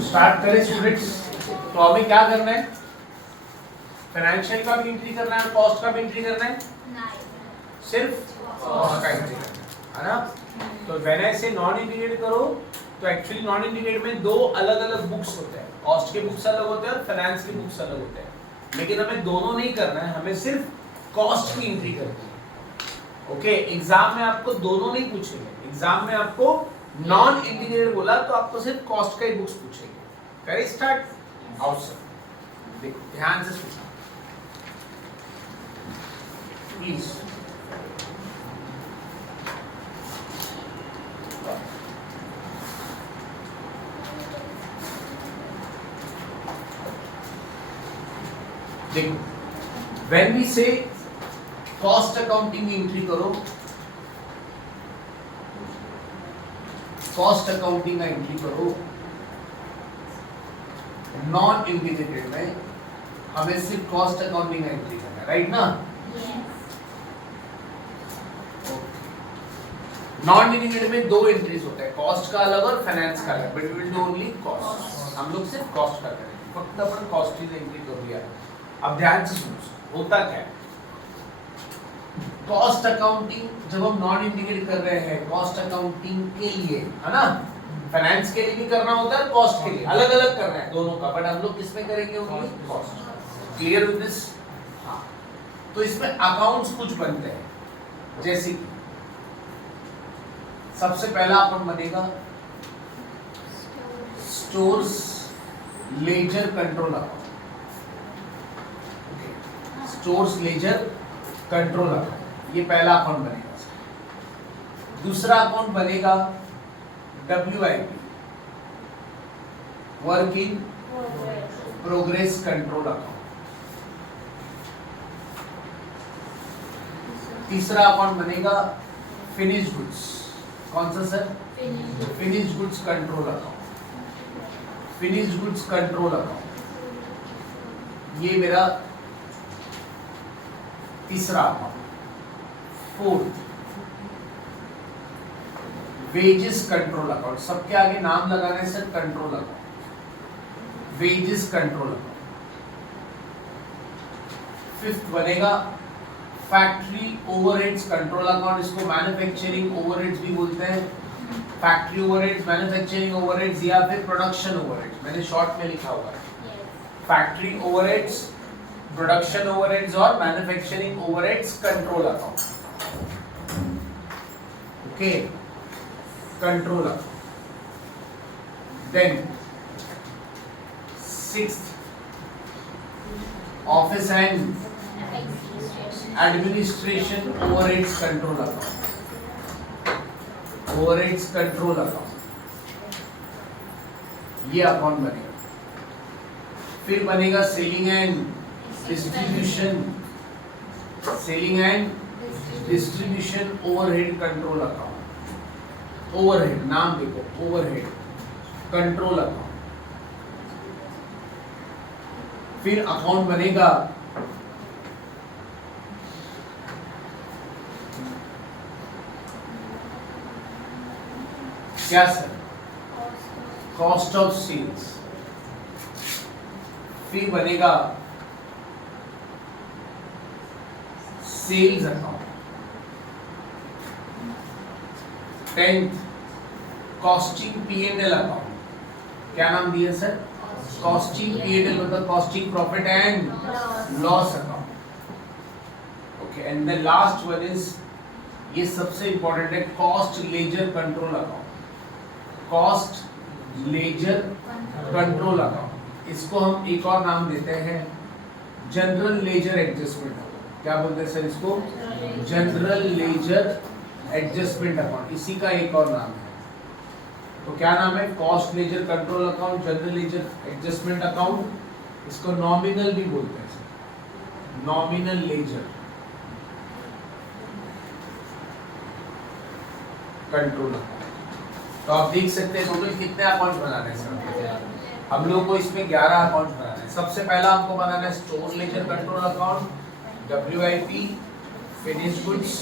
Start करें students. तो हमें क्या करना है, फाइनेंशियल का भी एंट्री करना है, कॉस्ट का भी एंट्री करना है, सिर्फ कॉस्ट का एंट्री करना है ना। तो व्हेन आई से नॉन इंटीग्रेटेड करो, तो एक्चुअली नॉन इंटीग्रेटेड में दो अलग अलग बुक्स होते हैं, कॉस्ट के बुक्स अलग होते हैं और फाइनेंस के बुक्स अलग होते हैं, लेकिन हमें दोनों नहीं करना है, हमें सिर्फ कॉस्ट की एंट्री करनी है। ओके, एग्जाम में आपको दोनों नहीं पूछेंगे, एग्जाम में आपको नॉन इंटीग्रेटेड बोला तो आपको सिर्फ कॉस्ट का ही बुक्स पूछेंगे। करें स्टार्ट। आओ सर, देखो ध्यान से सुनो प्लीज। देखो, when we say cost accounting entry करो, कॉस्ट अकाउंटिंग का एंट्री करो नॉन इंटीग्रेटेड में, हमें सिर्फ कॉस्ट अकाउंटिंग का एंट्री करना है, राइट ना। नॉन इंटीग्रेटेड में दो एंट्रीज होते हैं, कॉस्ट का अलग और फाइनेंस का अलग, but we will do only cost. हम लोग सिर्फ कॉस्ट का करेंगे, फक्त अपन कॉस्ट की एंट्री कर दिया। अब ध्यान से सुनो, होता क्या है, कॉस्ट अकाउंटिंग जब हम नॉन इंटीग्रेट कर रहे हैं कॉस्ट अकाउंटिंग के लिए, है ना, फाइनेंस के लिए भी करना होता है, कॉस्ट के लिए अलग अलग करना है दोनों का, बट हम लोग किसमें करेंगे, only cost. Clear with this? हाँ, तो इसमें अकाउंट्स कुछ बनते हैं, जैसे कि सबसे पहला अपन बनेगा stores ledger control account. Stores ledger control account, ये पहला अकाउंट बनेगा। दूसरा अकाउंट बनेगा WIP, work in progress control account. तीसरा अकाउंट बनेगा फिनिश गुड्स, कौन सा sir, finish goods control account. Finish goods control account, ये मेरा तीसरा account. Fourth, wages control account, सबके आगे नाम लगाना है sir, control account, wages control account. Fifth बनेगा फैक्ट्री ओवरहेड्स कंट्रोल अकाउंट, इसको मैन्युफैक्चरिंग ओवरहेड्स भी बोलते हैं। फैक्ट्री ओवरहेड्स, मैन्युफैक्चरिंग ओवरहेड्स या फिर प्रोडक्शन ओवरहेड्स, मैंने शॉर्ट में लिखा हुआ है। फैक्ट्री ओवरहेड्स, प्रोडक्शन ओवरहेड्स और manufacturing overheads control account. Okay, control account. Then sixth, office and administration overheads control account, overheads control account, ये अकाउंट बनेगा। फिर बनेगा selling and distribution, selling and distribution overhead control account. Overhead नाम देखो, overhead control account. फिर account बनेगा क्या sir, cost of sales. फिर बनेगा sales account. 10th, costing P&L account, क्या नाम दिया सर, कॉस्टिंग P&L मतलब costing profit and loss account. Okay, and the last one is, ये सबसे इंपॉर्टेंट है, cost ledger control account. Cost ledger control account, इसको हम एक और नाम देते हैं जनरल लेजर एडजस्टमेंट। क्या बोलते हैं सर इसको, जनरल लेजर एडजस्टमेंट अकाउंट, इसी का एक और नाम है। तो क्या नाम है, cost ledger control account, general ledger adjustment account, इसको नॉमिनल भी बोलते हैं sir, nominal laser control account. तो आप देख सकते हैं टोटल कितने अकाउंट बनाने हैं सर, हम लोग को इसमें 11 अकाउंट बनाने हैं। सबसे पहला आपको बनाना है store ledger control account, WIP, finish goods,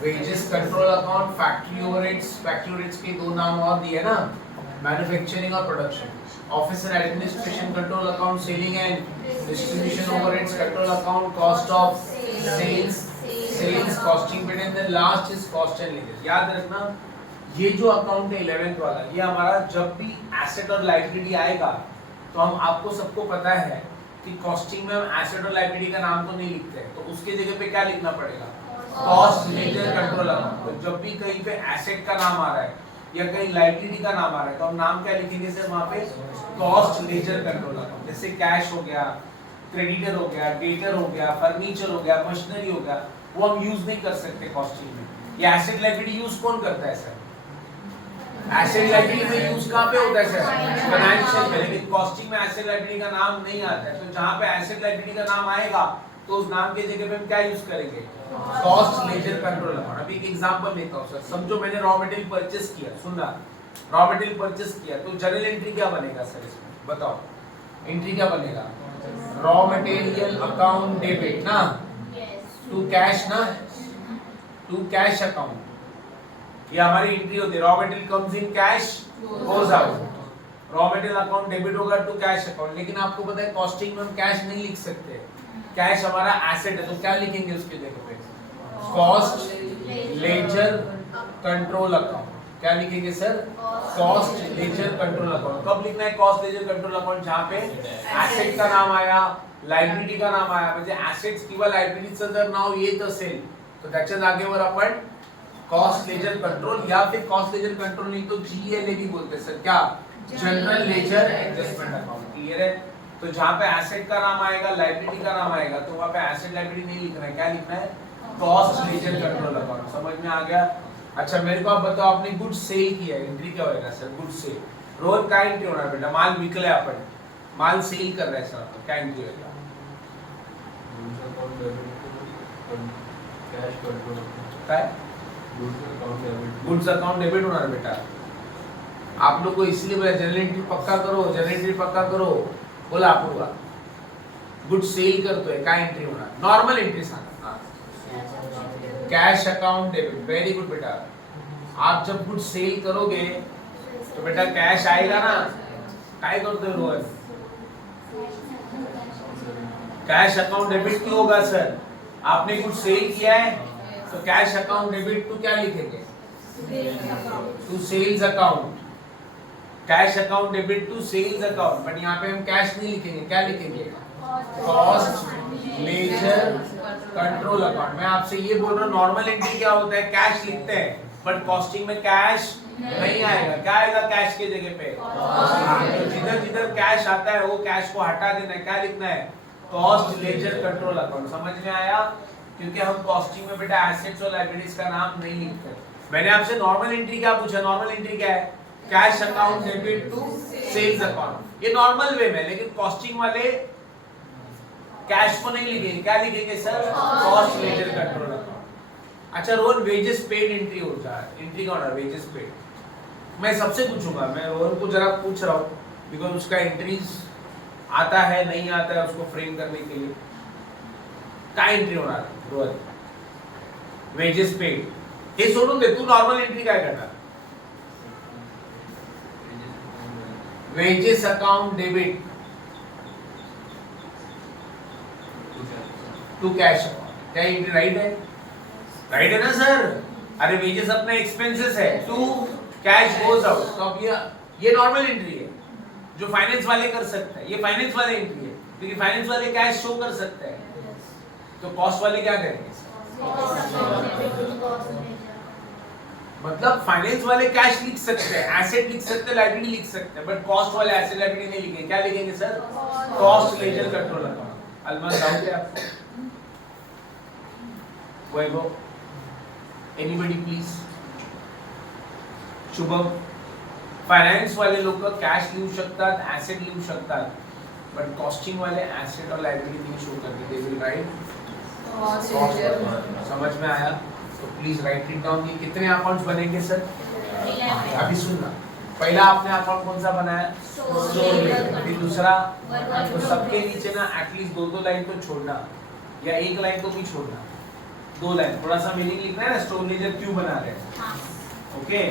wages control account, factory overheads. Factory overheads के दो नाम और दिए ना, मैन्युफैक्चरिंग और production, officer administration control account, selling and distribution overheads control account, cost of sales costing bit, and then last is cost and leases. याद रखना ये जो अकाउंट है 11th वाला, ये हमारा जब भी एसेट और लायबिलिटी आएगा तो हम आपको सबको पता है कि कॉस्टिंग में हम एसेट और लायबिलिटी का नाम तो नहीं लिखते हैं, तो उसके जगह पे क्या लिखना पड़ेगा, कॉस्ट लेजर कंट्रोल अकाउंट। तो जब भी कहीं पे एसेट का नाम आ रहा है या कहीं लायबिलिटी का नाम आ रहा है तो हम नाम क्या लिखेंगे सर वहां पे, कॉस्ट लेजर कंट्रोल अकाउंट। जैसे कैश हो गया, क्रेडिटर हो गया, डेटर हो गया, फर्नीचर हो गया, मशीनरी हो गया, वो हम यूज नहीं कर सकते कॉस्टिंग में। ये एसेट लायबिलिटी यूज कौन करता है सर, एसेट लायबिलिटी में यूज कहां पे होता है सर, फाइनेंशियल में, लेकिन कॉस्टिंग में एसेट लायबिलिटी का नाम नहीं आता है। तो जहां पे एसेट लायबिलिटी का नाम आएगा तो उस नाम के जगह पे हम क्या यूज करेंगे, कॉस्ट लेजर कंट्रोल अकाउंट। अभी एक एग्जांपल लेता हूं सर, समझो मैंने रॉ मटेरियल परचेस किया, सुनना, रॉ मटेरियल परचेस किया तो जनरल एंट्री क्या बनेगा सर इसमें, बताओ एंट्री क्या बनेगा, रॉ मटेरियल अकाउंट डेबिट ना, टू कैश ना, टू कैश अकाउंट, ये हमारी एंट्री होती है। Raw material comes in cash goes out, raw material account debit होगा टू कैश अकाउंट। लेकिन आपको पता है कॉस्टिंग में हम कैश नहीं लिख सकते, कैश हमारा एसेट है, तो क्या लिखेंगे उसके जगह पे, कॉस्ट लेजर कंट्रोल अकाउंट। क्या लिखेंगे sir, cost ledger control account. कब लिखना है कॉस्ट लेजर कंट्रोल अकाउंट, जहां पे एसेट का नाम आया, लायबिलिटी का नाम आया, म्हणजे एसेट्स किंवा लायबिलिटीचं जर नाव येत असेल तर त्याच्या जागेवर आपण कॉस्ट लेजर कंट्रोल या फिर कॉस्ट लेजर कंट्रोल नहीं तो जीएलए भी बोलते हैं सर, क्या, general ledger adjustment account. Clear है। तो जहां पे एसेट का नाम आएगा, लायबिलिटी का नाम आएगा, तो वहां पे एसेट लायबिलिटी नहीं लिखना है, क्या लिखना है, कॉस्ट लेजर कंट्रोल अकाउंट। समझ में आ गया। अच्छा मेरे को आप बताओ, आपने गुड सेल किया, एंट्री क्या होगा सर, गुड सेल। रोज काय एंट्री होणार बेटा, माल विकलाय आपण, माल सेल कर रहे हैं सर, क्या एंट्री होगा, काय गुड्स अकाउंट डेबिट होणार बेटा। आप लोग को इसलिए बोला जनरल एंट्री पक्का करो, जनरल एंट्री पक्का करो, बोला अपूर्वा। गुड सेल करतोय, काय एंट्री होणार, नॉर्मल एंट्री सांगा, cash account debit. Very good बेटा। आप जब गुड सेल करोगे तो बेटा कैश आएगा ना, काय करतोय रोहन, कैश अकाउंट डेबिट क्यों होगा सर, आपने गुड सेल किया है तो कैश अकाउंट डेबिट टू क्या लिखेंगे, to sales account, cash account debit to sales account. But यहाँ पे हम कैश नहीं लिखेंगे, क्या लिखेंगे, कॉस्ट लेजर कंट्रोल अकाउंट। मैं आपसे ये बोल रहा हूँ नॉर्मल एंट्री क्या होता है, कैश लिखते हैं, बट कॉस्टिंग में कैश नहीं आएगा, क्या आएगा कैश के जगह पे, तो जिधर जिधर कैश आता है वो कैश को हटा देना है, क्या लिखना है, कॉस्ट लेजर कंट्रोल अकाउंट। समझ में आया। क्योंकि हम कॉस्टिंग में बेटा एसेट्स और लायबिलिटीज का नाम नहीं लिखते। मैंने आपसे नॉर्मल एंट्री क्या पूछा, नॉर्मल एंट्री क्या है, cash account debit to sales account, ये नॉर्मल वे में। लेकिन कॉस्टिंग वाले कैश को नहीं लिखेंगे, क्या लिखेंगे sir, cost ledger control account. अच्छा रोहन वेजेस पेड एंट्री हो जाए, एंट्री का होना वेजेस पेड। मैं सबसे पूछूंगा, मैं रोहन को जरा पूछ रहा हूँ बिकॉज उसका एंट्रीज आता है नहीं आता है, उसको फ्रेम करने के लिए काय एंट्री होणार रोहन, वेजेस पेड। हे सोडून दे, तू नॉर्मल एंट्री काय करणार, wages account debit to cash account, क्या एंट्री राइट है, राइट है ना सर। अरे वेजेस अपना एक्सपेंसेस है, टू कैश गोज आउट, तो अब ये नॉर्मल एंट्री है जो फाइनेंस वाले कर सकते हैं, ये फाइनेंस वाले एंट्री है क्योंकि फाइनेंस वाले कैश शो कर सकते हैं। तो कॉस्ट वाले क्या करेंगे, मतलब फाइनेंस वाले कैश लिख सकते हैं, एसेट लिख सकते हैं, लायबिलिटी लिख सकते हैं, बट कॉस्ट वाले एसेट लायबिलिटी नहीं लिखेंगे, क्या लिखेंगे sir, cost ledger control account. अलमत डाउट है आपको, Vaibhav, anybody please, Shubham. Finance वाले लोक कॅश लिहू शकतात, ऍसेट लिहू शकतात, बट कॉस्टिंग वाले ऍसेट और लायबिलिटी नहीं शो करते, दे विल राइट कॉस्ट। समझ में आया। तो प्लीज राइट इट डाउन। ये कितने अकाउंट्स बनेंगे सर, अभी सुनना, पहला आपने अकाउंट कौन सा बनाया, स्टोर लेजर, फिर दूसरा, तो सबके नीचे ना एटलीस्ट दो लाइन तो छोड़ना, या एक लाइन तो भी छोड़ना, 2 लाइन, थोड़ा सा मीनिंग लिखना है ना, स्टोर लेजर क्यों बना रहे हैं, ओके।